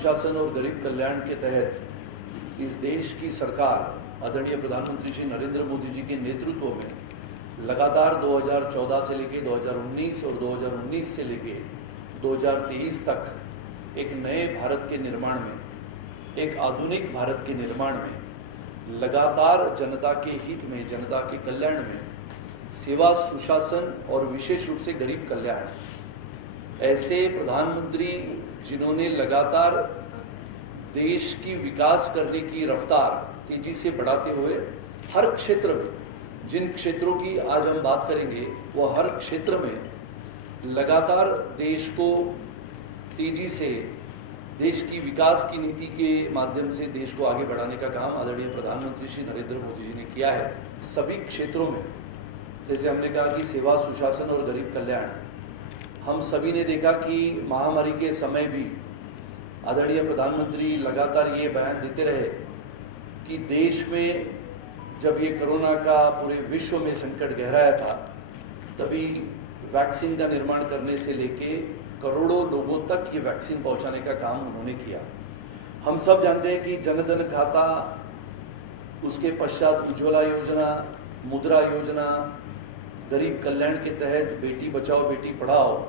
सुशासन और गरीब कल्याण के तहत इस देश की सरकार आदरणीय प्रधानमंत्री श्री नरेंद्र मोदी जी के नेतृत्व में लगातार 2014 से लेके 2019 और 2019 से लेके 2023 तक एक नए भारत के निर्माण में, एक आधुनिक भारत के निर्माण में लगातार जनता के हित में, जनता के कल्याण में सेवा, सुशासन और विशेष रूप से गरीब कल्याण, ऐसे प्रधानमंत्री जिन्होंने लगातार देश की विकास करने की रफ्तार तेजी से बढ़ाते हुए हर क्षेत्र में, जिन क्षेत्रों की आज हम बात करेंगे वो हर क्षेत्र में लगातार देश को तेजी से देश की विकास की नीति के माध्यम से देश को आगे बढ़ाने का काम आदरणीय प्रधानमंत्री श्री नरेंद्र मोदी जी ने किया है। सभी क्षेत्रों में, जैसे हमने कहा कि सेवा, सुशासन और गरीब कल्याण, हम सभी ने देखा कि महामारी के समय भी आदरणीय प्रधानमंत्री लगातार ये बयान देते रहे कि देश में जब ये कोरोना का पूरे विश्व में संकट गहराया था, तभी वैक्सीन का निर्माण करने से लेके करोड़ों लोगों तक ये वैक्सीन पहुंचाने का काम उन्होंने किया। हम सब जानते हैं कि जनधन खाता, उसके पश्चात उज्ज्वला योजना, मुद्रा योजना, गरीब कल्याण के तहत बेटी बचाओ बेटी पढ़ाओ,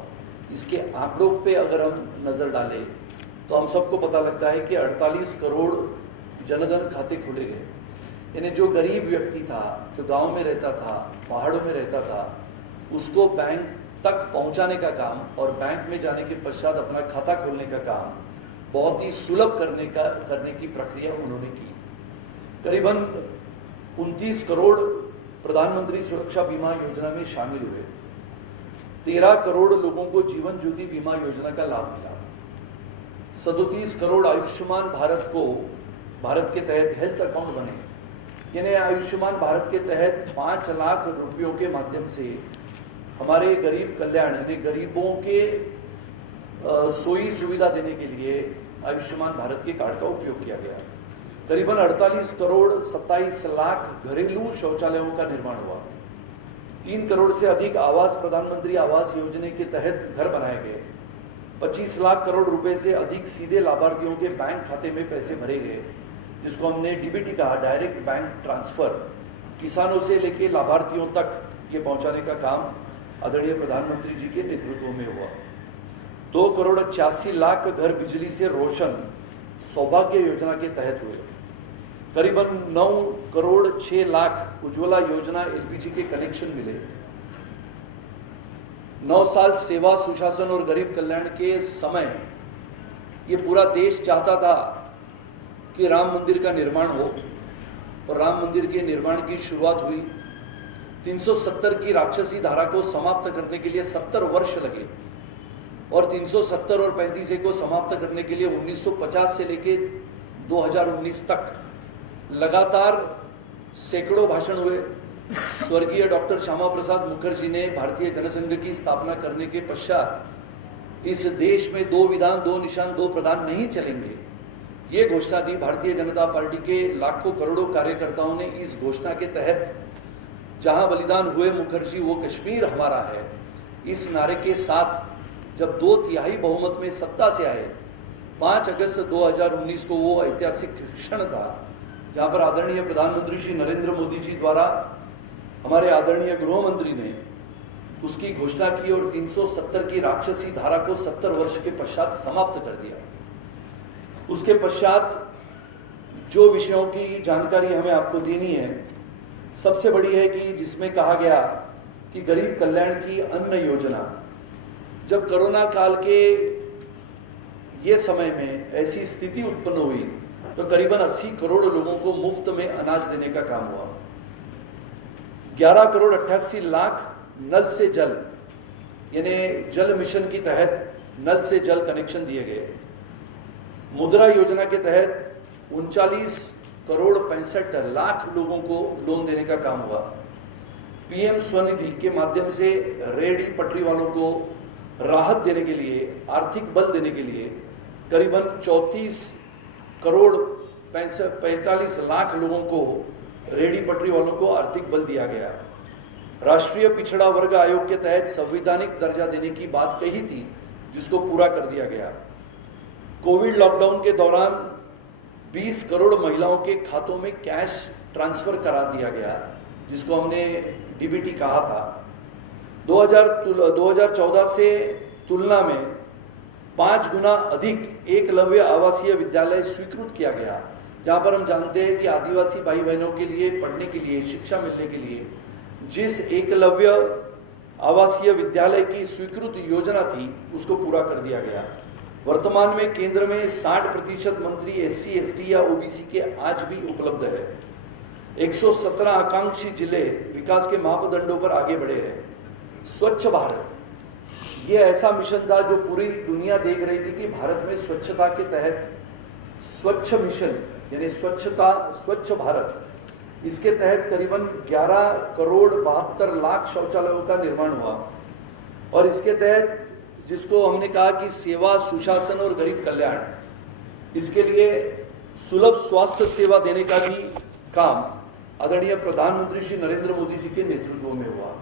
इसके आंकड़ों पे अगर हम नज़र डालें तो हम सबको पता लगता है कि 48 करोड़ जनधन खाते खोले गए। यानी जो गरीब व्यक्ति था, जो गांव में रहता था, पहाड़ों में रहता था, उसको बैंक तक पहुंचाने का काम और बैंक में जाने के पश्चात अपना खाता खोलने का काम बहुत ही सुलभ करने की प्रक्रिया उन्होंने की। करीबन 29 करोड़ प्रधानमंत्री सुरक्षा बीमा योजना में शामिल हुए। 13 करोड़ लोगों को जीवन ज्योति बीमा योजना का लाभ मिला। 37 करोड़ आयुष्मान भारत के तहत हेल्थ अकाउंट बने। यानी आयुष्मान भारत के तहत 5 लाख रुपयों के माध्यम से हमारे गरीब कल्याण यानी गरीबों के सोई सुविधा देने के लिए आयुष्मान भारत के कार्ड का उपयोग किया गया। करीबन 48 करोड़ 27 लाख घरेलू शौचालयों का निर्माण हुआ। 3 करोड़ से अधिक आवास प्रधानमंत्री आवास योजना के तहत घर बनाए गए। 25 लाख करोड़ रुपए से अधिक सीधे लाभार्थियों के बैंक खाते में पैसे भरे गए, जिसको हमने डीबीटी कहा, डायरेक्ट बैंक ट्रांसफर। किसानों से लेके लाभार्थियों तक ये पहुंचाने का काम आदरणीय प्रधानमंत्री जी के नेतृत्व में हुआ। 2 करोड़ 86 लाख घर बिजली से रोशन सौभाग्य योजना के तहत हुए। करीबन 9 करोड़ 6 लाख उज्ज्वला योजना एलपीजी के कनेक्शन मिले। 9 साल सेवा, सुशासन और गरीब कल्याण के समय ये पूरा देश चाहता था कि राम मंदिर का निर्माण हो, और राम मंदिर के निर्माण की शुरुआत हुई। 370 की राक्षसी धारा को समाप्त करने के लिए 70 वर्ष लगे, और 370 और 35 को समाप्त करने के लिए 1950 से लेके 2019 तक लगातार सैकड़ों भाषण हुए। स्वर्गीय डॉक्टर श्यामा प्रसाद मुखर्जी ने भारतीय जनसंघ की स्थापना करने के पश्चात इस देश में 2 विधान, 2 निशान, 2 प्रधान नहीं चलेंगे, ये घोषणा दी। भारतीय जनता पार्टी के लाखों करोड़ों कार्यकर्ताओं ने इस घोषणा के तहत, जहां बलिदान हुए मुखर्जी वो कश्मीर हमारा है, इस नारे के साथ जब 2/3 बहुमत में सत्ता से आए, 5 अगस्त 2019 को वो ऐतिहासिक क्षण था जहां पर आदरणीय प्रधानमंत्री श्री नरेंद्र मोदी जी द्वारा हमारे आदरणीय गृह मंत्री ने उसकी घोषणा की और 370 की राक्षसी धारा को 70 वर्ष के पश्चात समाप्त कर दिया। उसके पश्चात जो विषयों की जानकारी हमें आपको देनी है, सबसे बड़ी है कि जिसमें कहा गया कि गरीब कल्याण की अन्न योजना, जब कोरोना काल के ये समय में ऐसी स्थिति उत्पन्न हुई तो करीबन 80 करोड़ लोगों को मुफ्त में अनाज देने का काम हुआ। 11 करोड़ 88 लाख नल से जल यानी जल मिशन के तहत नल से जल कनेक्शन दिए गए। मुद्रा योजना के तहत 39 करोड़ 65 लाख लोगों को लोन देने का काम हुआ। पीएम स्वनिधि के माध्यम से रेहड़ी पटरी वालों को राहत देने के लिए, आर्थिक बल देने के लिए करीबन 34 करोड़ 45 लाख लोगों को, रेहड़ी पटरी वालों को आर्थिक बल दिया गया। राष्ट्रीय पिछड़ा वर्ग आयोग के तहत संवैधानिक दर्जा देने की बात कही थी, जिसको पूरा कर दिया गया। कोविड लॉकडाउन के दौरान 20 करोड़ महिलाओं के खातों में कैश ट्रांसफर करा दिया गया, जिसको हमने डीबीटी कहा था। 2014 से तुलना में 5 गुना अधिक एकलव्य आवासीय विद्यालय स्वीकृत किया गया, जहां पर हम जानते हैं कि आदिवासी भाई बहनों के लिए पढ़ने के लिए, शिक्षा मिलने के लिए जिस एकलव्य आवासीय विद्यालय की स्वीकृत योजना थी उसको पूरा कर दिया गया। वर्तमान में केंद्र में 60% मंत्री SC ST या OBC के आज भी उपलब्ध है। 117 आकांक्षी जिले विकास के मापदंडों पर आगे बढ़े हैं। स्वच्छ भारत ये ऐसा मिशन था जो पूरी दुनिया देख रही थी कि भारत में स्वच्छता के तहत स्वच्छ मिशन यानी स्वच्छ भारत, इसके तहत करीबन 11 करोड़ 72 लाख शौचालयों का निर्माण हुआ। और इसके तहत जिसको हमने कहा कि सेवा, सुशासन और गरीब कल्याण, इसके लिए सुलभ स्वास्थ्य सेवा देने का भी काम आदरणीय प्रधानमंत्री श्री नरेंद्र मोदी जी के नेतृत्व में हुआ।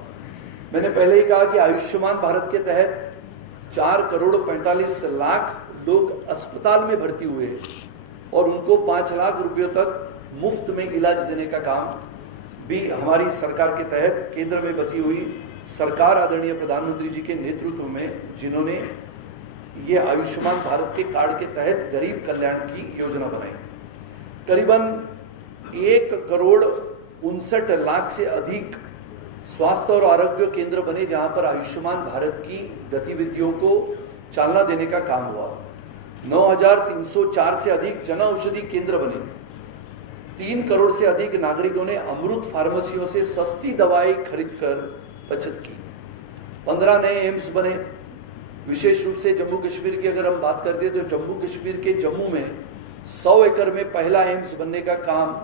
मैंने पहले ही कहा कि आयुष्मान भारत के तहत 4 करोड़ 45 लाख लोग अस्पताल में भर्ती हुए और उनको 5 लाख रुपयों तक मुफ्त में इलाज देने का काम भी हमारी सरकार के तहत, केंद्र में बसी हुई सरकार आदरणीय प्रधानमंत्री जी के नेतृत्व में, जिन्होंने ये आयुष्मान भारत के कार्ड के तहत गरीब कल्याण की योजना बनाई। करीबन 1 करोड़ 59 लाख से अधिक स्वास्थ्य और आरोग्य केंद्र बने, जहां पर आयुष्मान भारत की गतिविधियों को चालना देने का काम हुआ। 9,304 से अधिक जन औषधि केंद्र बने। 3 करोड़ से अधिक नागरिकों ने अमृत फार्मेसियों से सस्ती दवाएं खरीदकर बचत की। 15 नए एम्स बने। विशेष रूप से जम्मू कश्मीर की अगर हम बात करते हैं तो जम्मू कश्मीर के जम्मू में 100 एकड़ में पहला एम्स बनने का काम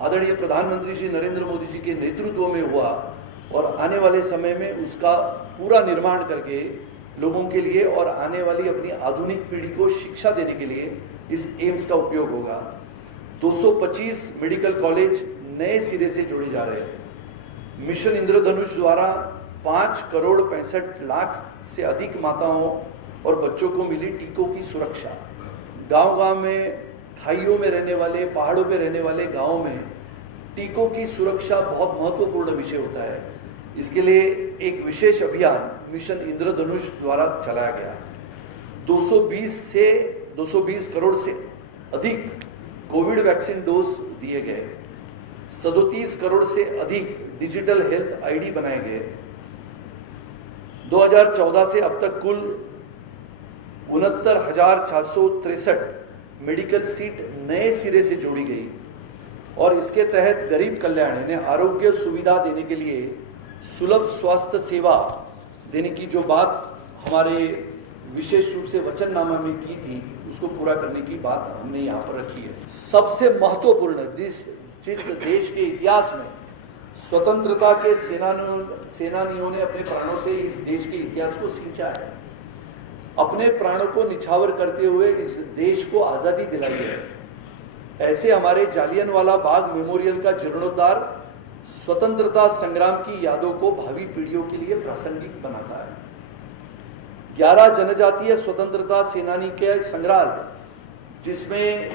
आदरणीय प्रधानमंत्री श्री नरेंद्र मोदी जी के नेतृत्व में हुआ और आने वाले समय में उसका पूरा निर्माण करके लोगों के लिए और आने वाली अपनी आधुनिक पीढ़ी को शिक्षा देने के लिए इस एम्स का उपयोग होगा। 225 मेडिकल कॉलेज नए सिरे से जोड़े जा रहे हैं। मिशन इंद्रधनुष द्वारा 5 करोड़ 65 लाख से अधिक माताओं और बच्चों को मिली टीकों की सुरक्षा। गांव-गांव में, खाइयों में रहने वाले, पहाड़ों पे रहने वाले गांवों में टीकों की सुरक्षा बहुत महत्वपूर्ण विषय होता है। इसके लिए एक विशेष अभियान मिशन इंद्रधनुष द्वारा चलाया गया। 220 करोड़ से अधिक कोविड वैक्सीन डोज दिए गए। 37 करोड़ से अधिक डिजिटल हेल्थ आईडी बनाए गए। 2014 से अब तक कुल 69,463 मेडिकल सीट नए सिरे से जोड़ी गई और इसके तहत गरीब कल्याण यानी आरोग्य सुविधा देने के लिए सुलभ स्वास्थ्य सेवा देने की जो बात हमारे विशेष रूप से वचननामा में की थी, उसको पूरा करने की बात हमने यहाँ पर रखी है। सबसे महत्वपूर्ण जिस देश के इतिहास में स्वतंत्रता के सेनानियों ने अपने प्राणों से इस देश के इतिहास को सींचा है, अपने प्राणों को निछावर करते हुए इस देश को आजादी दिलाई है, ऐसे हमारे जालियनवाला बाग मेमोरियल का जीर्णोद्धार स्वतंत्रता संग्राम की यादों को भावी पीढ़ियों के लिए प्रासंगिक बनाता है। 11 जनजातीय स्वतंत्रता सेनानी के संग्रहालय, जिसमें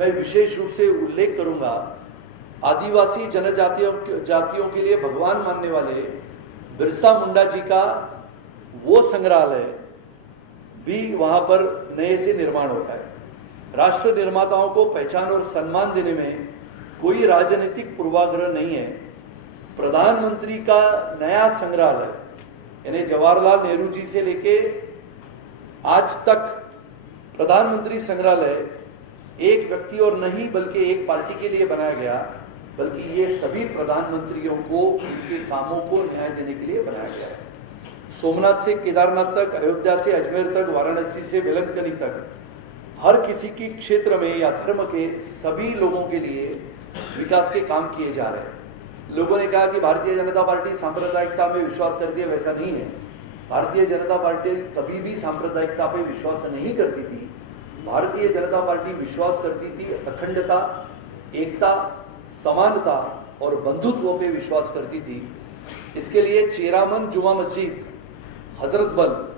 मैं विशेष रूप से उल्लेख करूंगा आदिवासी जातियों के लिए भगवान मानने वाले बिरसा मुंडा जी का वो संग्रहालय भी वहां पर नए से निर्माण होता है। राष्ट्र निर्माताओं को पहचान और सम्मान देने में कोई राजनीतिक पूर्वाग्रह नहीं है। प्रधानमंत्री का नया संग्रहालय यानी जवाहरलाल नेहरू जी से लेके आज तक प्रधानमंत्री संग्रहालय एक व्यक्ति और नहीं बल्कि एक पार्टी के लिए बनाया गया, बल्कि ये सभी प्रधानमंत्रियों को उनके कामों को न्याय देने के लिए बनाया गया है। सोमनाथ से केदारनाथ तक, अयोध्या से अजमेर तक, वाराणसी से वेलंकनी तक, हर किसी की क्षेत्र में या धर्म के सभी लोगों के लिए विकास के काम किए जा रहे हैं। लोगों ने कहा कि भारतीय जनता पार्टी सांप्रदायिकता में विश्वास करती है, वैसा नहीं है। भारतीय जनता पार्टी कभी भी सांप्रदायिकता पे विश्वास नहीं करती थी। भारतीय जनता पार्टी विश्वास करती थी अखंडता, एकता, समानता और बंधुत्व पे विश्वास करती थी। इसके लिए चेरामन जुमा मस्जिद, हजरत बल,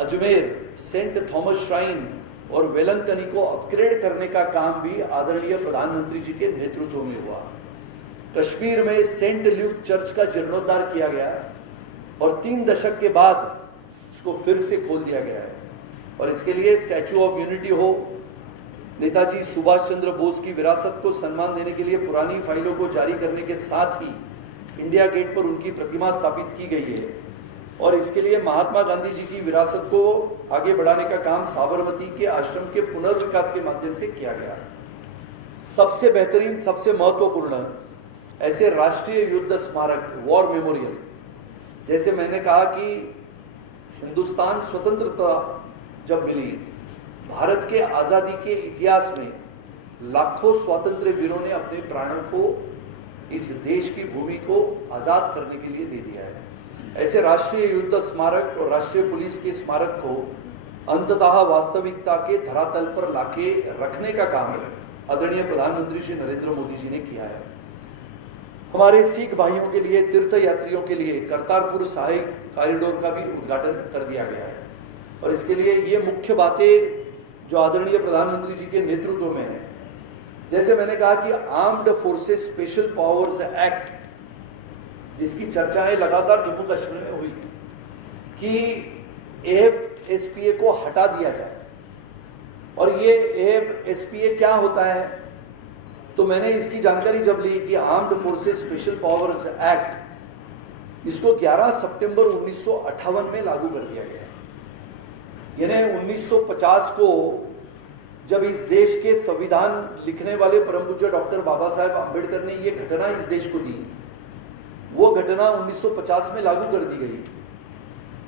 अजमेर, सेंट थॉमस श्राइन, और वेलंकनी को अपग्रेड करने का काम भी आदरणीय प्रधानमंत्री जी के नेतृत्व में हुआ। कश्मीर में सेंट ल्यूक चर्च का जीर्णोद्धार किया गया और 3 दशक के बाद इसको फिर से खोल दिया गया है। और इसके लिए स्टैचू ऑफ यूनिटी हो, नेताजी सुभाष चंद्र बोस की विरासत को सम्मान देने के लिए पुरानी फाइलों को जारी करने के साथ ही इंडिया गेट पर उनकी प्रतिमा स्थापित की गई है। और इसके लिए महात्मा गांधी जी की विरासत को आगे बढ़ाने का काम साबरमती के आश्रम के पुनर्विकास के माध्यम से किया गया। सबसे बेहतरीन, सबसे महत्वपूर्ण ऐसे राष्ट्रीय युद्ध स्मारक, वॉर मेमोरियल, जैसे मैंने कहा कि हिंदुस्तान स्वतंत्रता जब मिली, भारत के आजादी के इतिहास में लाखों स्वातंत्र्य वीरों ने अपने प्राणों को इस देश की भूमि को आजाद करने के लिए दे दिया है। ऐसे राष्ट्रीय युद्ध स्मारक और राष्ट्रीय पुलिस के स्मारक को अंततः वास्तविकता के धरातल पर लाके रखने का काम आदरणीय प्रधानमंत्री श्री नरेंद्र मोदी जी ने किया है। हमारे सिख भाइयों के लिए, तीर्थ यात्रियों के लिए करतारपुर साहिब कॉरिडोर का भी उद्घाटन कर दिया गया है। और इसके लिए ये मुख्य बातें जो आदरणीय प्रधानमंत्री जी के नेतृत्व में है, जैसे मैंने कहा कि armed forces special powers act, जिसकी चर्चाएं लगातार जम्मू कश्मीर में हुई कि AFSPA को हटा दिया जाए। और ये AFSPA क्या होता है, तो मैंने इसकी जानकारी जब ली कि armed forces special powers act, इसको 11 सितंबर 1958 में लागू कर दिया गया। यानी 1950 को जब इस देश के संविधान लिखने वाले परम पूज्य डॉक्टर बाबा साहेब अम्बेडकर ने ये घटना इस देश को दी, वो घटना 1950 में लागू कर दी गई।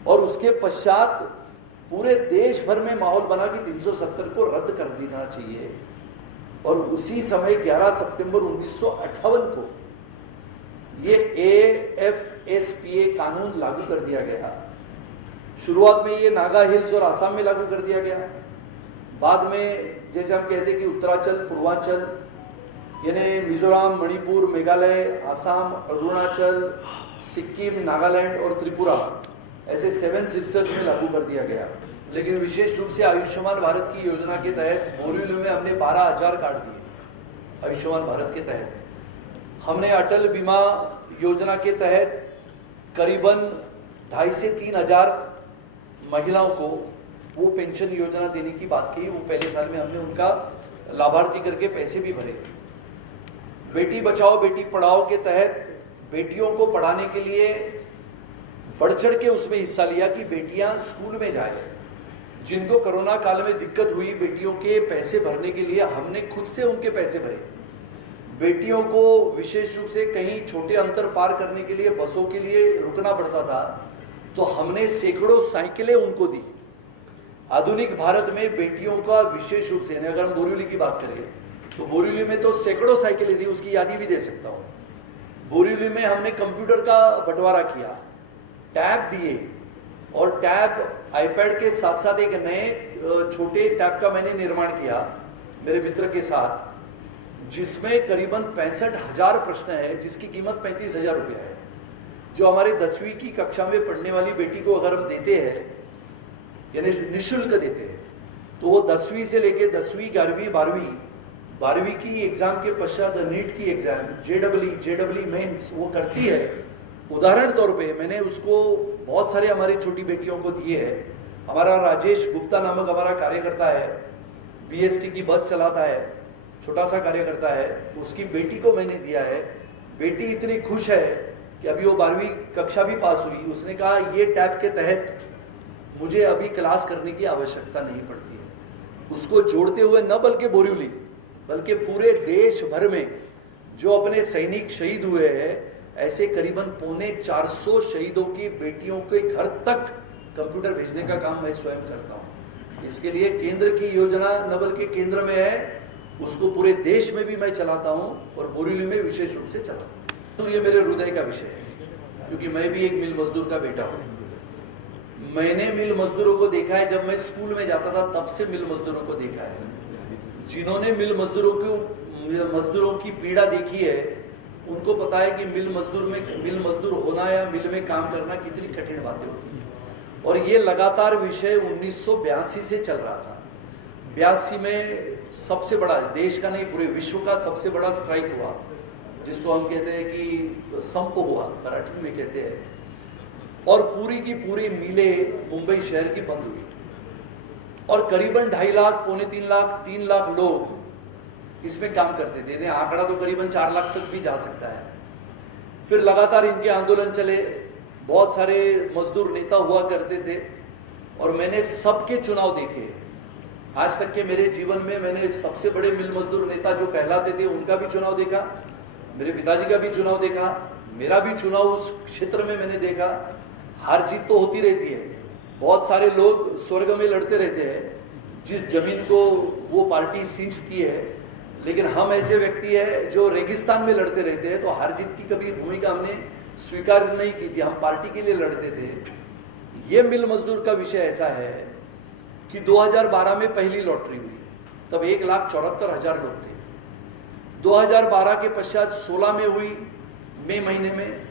और उसके पश्चात पूरे देश भर में माहौल बना कि 370 को रद्द कर देना चाहिए। और उसी समय 11 सितंबर 1958 को ये AFSPA कानून लागू कर दिया गया। शुरुआत में ये नागा हिल्स और आसाम में लागू कर दिया गया। बाद में जैसे हम कहते हैं कि उत्तरांचल, पूर्वांचल, यानी मिजोरम, मणिपुर, मेघालय, आसाम, अरुणाचल, सिक्किम, नागालैंड और त्रिपुरा, ऐसे 7 सिस्टर्स में लागू कर दिया गया। लेकिन विशेष रूप से आयुष्मान भारत की योजना के तहत बोरीवली में हमने 12,000 कार्ड दिए। आयुष्मान भारत के तहत हमने अटल बीमा योजना के तहत करीबन 2,500 से 3,000 महिलाओं को वो पेंशन योजना देने की बात की। वो पहले साल में हमने उनका लाभार्थी करके पैसे भी भरे। बेटी बचाओ बेटी पढ़ाओ के तहत बेटियों को पढ़ाने के लिए बढ़ चढ़ के उसमें हिस्सा लिया कि बेटियां स्कूल में जाए। जिनको कोरोना काल में दिक्कत हुई, बेटियों के पैसे भरने के लिए हमने खुद से उनके पैसे भरे। बेटियों को विशेष रूप से कहीं छोटे अंतर पार करने के लिए बसों के लिए रुकना पड़ता था, तो हमने सैकड़ों साइकिलें उनको दी। आधुनिक भारत में बेटियों का विशेष रूप से, अगर हम बोरीवली की बात करें तो बोरीवली में तो सैकड़ों साइकिलें दी, उसकी यादी भी दे सकता हूँ। बोरीवली में हमने कंप्यूटर का बंटवारा किया, टैब दिए, और टैब आईपैड के साथ साथ एक नए छोटे टैब का मैंने निर्माण किया मेरे मित्र के साथ, जिसमें करीबन 65,000 प्रश्न है, जिसकी कीमत 35,000 रुपया है। जो हमारे 10वीं की कक्षा में पढ़ने वाली बेटी को अगर हम देते हैं, यानी निःशुल्क देते हैं, तो वो 10वीं से लेके 10वीं, 11वीं, 12वीं की एग्जाम के पश्चात नीट की एग्जाम, JEE मेंस वो करती है। उदाहरण तौर पे मैंने उसको बहुत सारे हमारी छोटी बेटियों को दिए है। हमारा राजेश गुप्ता नामक हमारा कार्यकर्ता है, BST की बस चलाता है, छोटा सा कार्यकर्ता है, उसकी बेटी को मैंने दिया है। बेटी इतनी खुश है कि अभी वो 12वीं कक्षा भी पास हुई। उसने कहा ये टैब के तहत मुझे अभी क्लास करने की आवश्यकता नहीं पड़ती है। उसको जोड़ते हुए न बल्कि बोरीवली बल्कि पूरे देश भर में जो अपने सैनिक शहीद हुए हैं, ऐसे करीबन 450 शहीदों की बेटियों के घर तक कंप्यूटर भेजने का काम मैं स्वयं करता हूँ। इसके लिए केंद्र की योजना न बल्कि केंद्र में है, उसको पूरे देश में भी मैं चलाता हूँ और बोरीवली में विशेष रूप से चलाता हूँ। तो ये मेरे हृदय का विषय है, क्योंकि मैं भी एक मिल मजदूर का बेटा हूँ। मैंने मिल मजदूरों को देखा है, जब मैं स्कूल में जाता था तब से मिल मजदूरों को देखा है। जिन्होंने मिल मजदूरों की पीड़ा देखी है, उनको पता है कि मिल मजदूर होना या मिल में काम करना कितनी कठिन बातें होती हैं। और ये लगातार विषय 1982 से चल रहा था। 82 में सबसे बड़ा, देश का नहीं पूरे विश्व का सबसे बड़ा स्ट्राइक हुआ, जिसको हम कहते हैं कि संप हुआ, मराठी में कहते हैं, और पूरी की पूरी मिलें मुंबई शहर की बंद हुई और करीबन 2.5 लाख, पौने 3 लाख, 3 लाख लोग इसमें काम करते थे। आंकड़ा तो करीबन 4 लाख तक भी जा सकता है। फिर लगातार इनके आंदोलन चले, बहुत सारे मजदूर नेता हुआ करते थे और मैंने सबके चुनाव देखे। आज तक के मेरे जीवन में मैंने सबसे बड़े मिल मजदूर नेता जो कहलाते थे उनका भी चुनाव देखा, मेरे पिताजी का भी चुनाव देखा, मेरा भी चुनाव उस क्षेत्र में मैंने देखा। हार जीत तो होती रहती है, बहुत सारे लोग स्वर्ग में लड़ते रहते हैं जिस जमीन को वो पार्टी सींचती है, लेकिन हम ऐसे व्यक्ति हैं जो रेगिस्तान में लड़ते रहते हैं, तो हार जीत की कभी भूमिका हमने स्वीकार नहीं की थी, हम पार्टी के लिए लड़ते थे। ये मिल मजदूर का विषय ऐसा है कि 2012 में पहली लॉटरी हुई, तब 1,74,000 लोग थे। 2012 के पश्चात 16 में हुई, मई महीने में,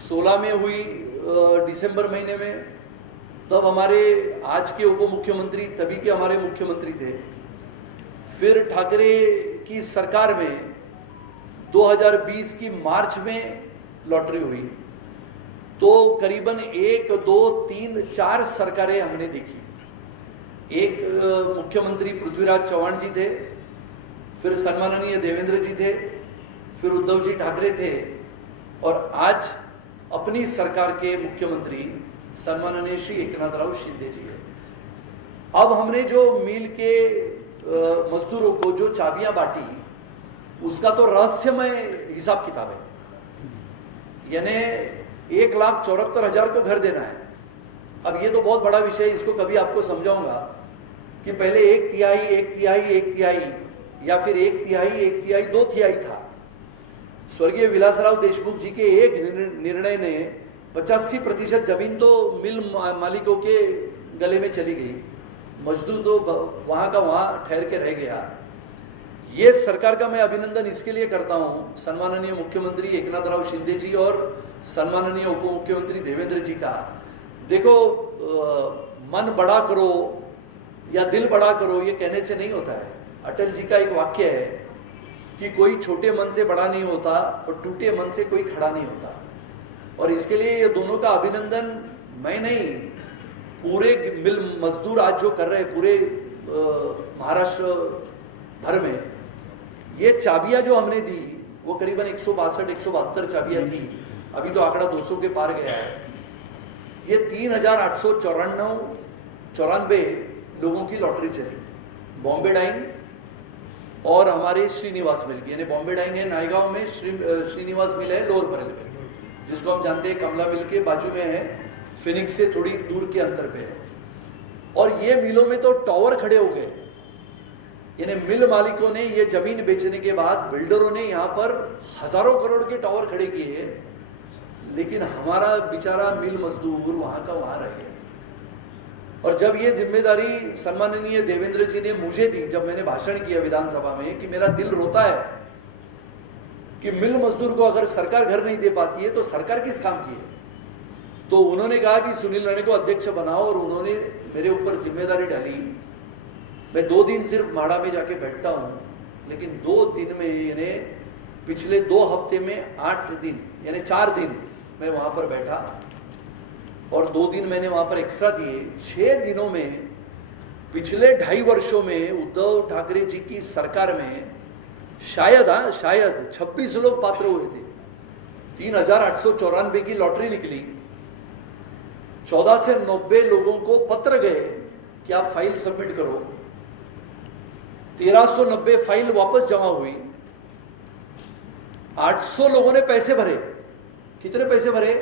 16 में हुई दिसंबर महीने में, तब हमारे आज के उप मुख्यमंत्री, तभी के हमारे मुख्यमंत्री थे। फिर ठाकरे की सरकार में 2020 की मार्च में लॉटरी हुई, तो करीबन 1, 2, 3, 4 सरकारें हमने देखी। एक मुख्यमंत्री पृथ्वीराज चौहान जी थे, फिर सम्माननीय देवेंद्र जी थे, फिर उद्धव जी ठाकरे थे, और आज अपनी सरकार के मुख्यमंत्री सम्माननीय श्री एकनाथराव शिंदे जी है। अब हमने जो मिल के मजदूरों को जो चाबियां बांटी, उसका तो रहस्यमय हिसाब किताब है, यानी 1,74,000 को घर देना है। अब ये तो बहुत बड़ा विषय है, इसको कभी आपको समझाऊंगा कि पहले 1 तिहाई, 1 तिहाई, 1 तिहाई, या फिर 1 तिहाई, 1 तिहाई, 2 तिहाई था। स्वर्गीय विलासराव देशमुख जी के एक निर्णय ने 85% जमीन तो मिल मालिकों के गले में चली गई, मजदूर तो वहां का वहां ठहर के रह गया। ये सरकार का मैं अभिनंदन इसके लिए करता हूं, सम्माननीय मुख्यमंत्री एकनाथराव शिंदे जी और सम्माननीय उप मुख्यमंत्री देवेंद्र जी का। देखो, मन बड़ा करो या दिल बड़ा करो, ये कहने से नहीं होता है। अटल जी का एक वाक्य है कि कोई छोटे मन से बड़ा नहीं होता और टूटे मन से कोई खड़ा नहीं होता, और इसके लिए ये दोनों का अभिनंदन मैं नहीं, पूरे मिल मजदूर आज जो कर रहे हैं पूरे महाराष्ट्र भर में। ये चाबियां जो हमने दी वो करीबन 162-172 चाबियां थी, अभी तो आंकड़ा 200 के पार गया है। ये 3,894 लोगों की लॉटरी चली, बॉम्बे डाइंग और हमारे श्रीनिवास मिल की, यानी बॉम्बे डाइंग है नायगांव में, श्रीनिवास मिल है लोअर परेल में, जिसको हम जानते हैं कमला मिल के बाजू में है, फिनिक्स से थोड़ी दूर के अंतर पे है। और ये मिलों में तो टावर खड़े हो गए, यानी मिल मालिकों ने ये जमीन बेचने के बाद बिल्डरों ने यहाँ पर हजारों करोड़ के टावर खड़े किए, लेकिन हमारा बेचारा मिल मजदूर वहां का वहां रह गया। और जब ये जिम्मेदारी सम्माननीय देवेंद्र जी ने मुझे दी, जब मैंने भाषण किया विधानसभा में, कि मेरा दिल रोता है कि मिल मजदूर को अगर सरकार घर नहीं दे पाती है तो सरकार किस काम की है। तो उन्होंने कहा कि सुनील राणे को अध्यक्ष बनाओ, और उन्होंने मेरे ऊपर जिम्मेदारी डाली। मैं 2 दिन सिर्फ माड़ा में जाके बैठता हूं, लेकिन 2 दिन में, यानी पिछले 2 हफ्ते में 8 दिन, यानी 4 दिन मैं वहां पर बैठा, और 2 दिन मैंने वहां पर एक्स्ट्रा दिए। 6 दिनों में, पिछले 2.5 वर्षों में उद्धव ठाकरे जी की सरकार में शायद 26 लोग पात्र हुए थे। 3,894 की लॉटरी निकली, 14 से 90 लोगों को पत्र गए कि आप फाइल सबमिट करो, 1390 फाइल वापस जमा हुई, 800 लोगों ने पैसे भरे। कितने पैसे भरे?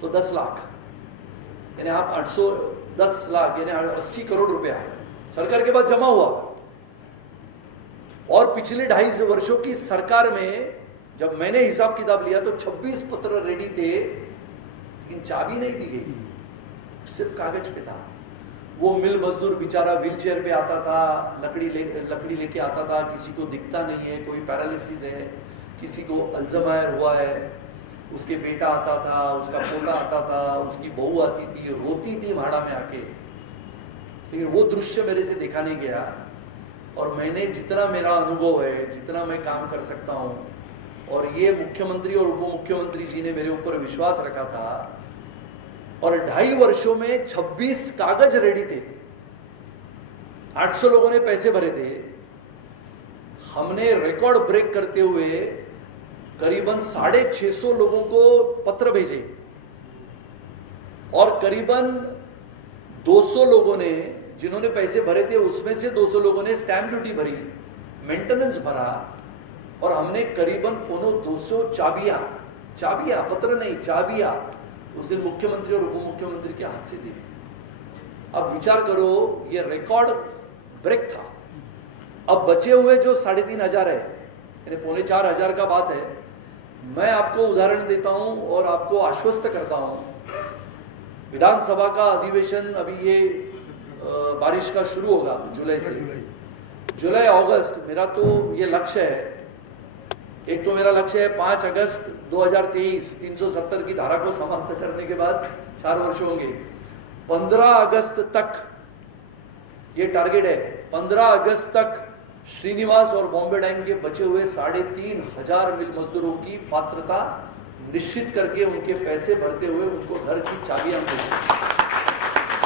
तो 10 लाख, यानी आप 810 लाख यानी 80 करोड़ रुपया सरकार के पास जमा हुआ। और पिछले 2.5 वर्षों की सरकार में जब मैंने हिसाब किताब लिया तो 26 पत्र रेडी थे, लेकिन चाबी नहीं दी गई, सिर्फ कागज पे था। वो मिल मजदूर बेचारा व्हील चेयर पे आता था, लकड़ी लेके आता था, किसी को दिखता नहीं है, कोई पैरालिसिस है, किसी को अल्जाइमर हुआ है, उसके बेटा आता था, उसका पोता आता था, उसकी बहू आती थी, रोती थी भाड़ा में आके, लेकिन वो दृश्य मेरे से देखा नहीं गया। और मैंने जितना मेरा अनुभव है, जितना मैं काम कर सकता हूँ, और ये मुख्यमंत्री और उप मुख्यमंत्री जी ने मेरे ऊपर विश्वास रखा था, और 2.5 वर्षों में 26 कागज रेडी थे, 800 लोगों ने पैसे भरे थे। हमने रिकॉर्ड ब्रेक करते हुए करीबन 650 लोगों को पत्र भेजे, और करीबन 200 लोगों ने, जिन्होंने पैसे भरे थे उसमें से 200 लोगों ने स्टैंप ड्यूटी भरी, मेंटेनेंस भरा, और हमने करीबन 200 चाबियां, पत्र नहीं, चाबियां उस दिन मुख्यमंत्री और उप मुख्यमंत्री के हाथ से दी। अब विचार करो, ये रिकॉर्ड ब्रेक था। अब बचे हुए जो 3,500 है, यानी 4,500 का बात है, मैं आपको उदाहरण देता हूं और आपको आश्वस्त करता हूं। विधानसभा का अधिवेशन अभी ये बारिश का शुरू होगा जुलाई से, जुलाई अगस्त, मेरा तो ये लक्ष्य है। एक तो मेरा लक्ष्य है 5 अगस्त 2023 370 की धारा को समाप्त करने के बाद 4 वर्ष होंगे। 15 अगस्त तक ये टारगेट है, 15 अगस्त तक श्रीनिवास और बॉम्बे डाइम के बचे हुए 3,500 मिल मजदूरों की पात्रता निश्चित करके उनके पैसे भरते हुए उनको घर की चाबियां देंगे।